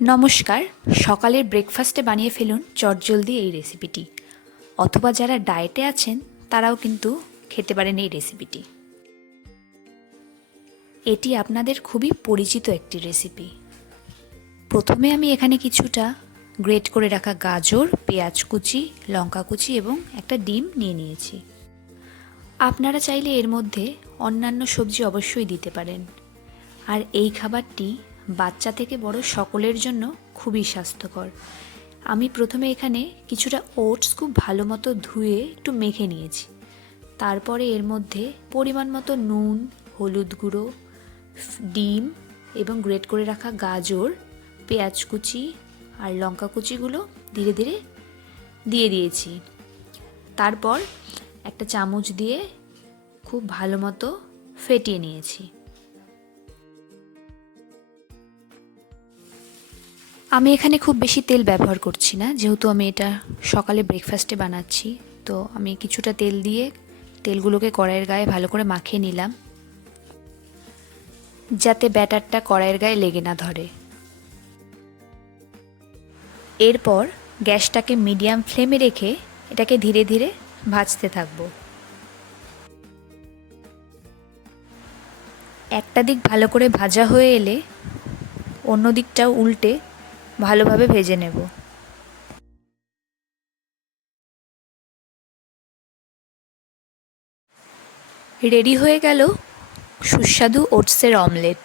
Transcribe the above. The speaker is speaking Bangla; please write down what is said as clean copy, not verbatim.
নমস্কার। সকালের ব্রেকফাস্টে বানিয়ে ফেলুন চটজলদি এই রেসিপিটি, অথবা যারা ডায়েটে আছেন তারাও কিন্তু খেতে পারেন এই রেসিপিটি। এটি আপনাদের খুবই পরিচিত একটি রেসিপি। প্রথমে আমি এখানে কিছুটা গ্রেট করে রাখা গাজর, পেঁয়াজ কুচি, লঙ্কা কুচি এবং একটা ডিম নিয়ে নিয়েছি। আপনারা চাইলে এর মধ্যে অন্যান্য সবজি অবশ্যই দিতে পারেন। আর এই খাবারটি বাচ্চা থেকে বড় সকলের জন্য খুবই স্বাস্থ্যকর। আমি প্রথমে এখানে কিছুটা ওটস খুব ভালো মতো ধুয়ে একটু মেখে নিয়েছি। তারপরে এর মধ্যে পরিমাণ মতো নুন, হলুদ গুঁড়ো, ডিম এবং গ্রেট করে রাখা গাজর, পেঁয়াজ কুচি আর লঙ্কা কুচিগুলো ধীরে ধীরে দিয়ে দিয়েছি। তারপর একটা চামচ দিয়ে খুব ভালো মতো ফেটিয়ে নিয়েছি। আমি এখানে খুব বেশি তেল ব্যবহার করছি না, যেহেতু আমি এটা সকালে ব্রেকফাস্টে বানাচ্ছি। তো আমি কিছুটা তেল দিয়ে তেলগুলোকে কড়াইয়ের গায়ে ভালো করে মাখিয়ে নিলাম, যাতে ব্যাটারটা কড়াইয়ের গায়ে লেগে না ধরে। এরপর গ্যাসটাকে মিডিয়াম ফ্লেমে রেখে এটাকে ধীরে ধীরে ভাজতে থাকবো। একটা দিক ভালো করে ভাজা হয়ে এলে অন্য দিকটাও উল্টে ভালোভাবে ভেজে নেব। রেডি হয়ে গেল সুস্বাদু ওটসের অমলেট।